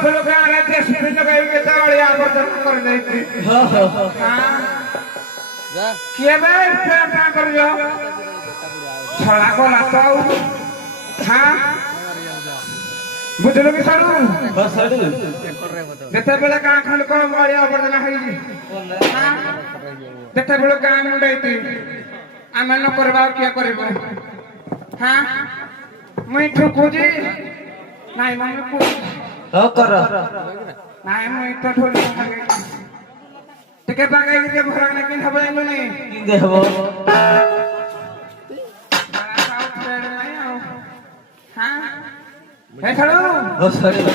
खोलो का रात से लगाई के तावड़े आवर्तन कर देती हां किए बे क्या कर जो छड़ा को लाताऊ हां बुझलो कि साडू बस साडू जते बेले का खंड को गाड़ी आवर्तन हई हां जते बेले का मुंडैती आमे न करबा क्या करबो हां मुई ठुकुजी नाही मग को कर नाही मुई तो ठोली टिके बागाई के भरा ने किन हबे नुनी किन देबो हां हे खड़ो बस साडू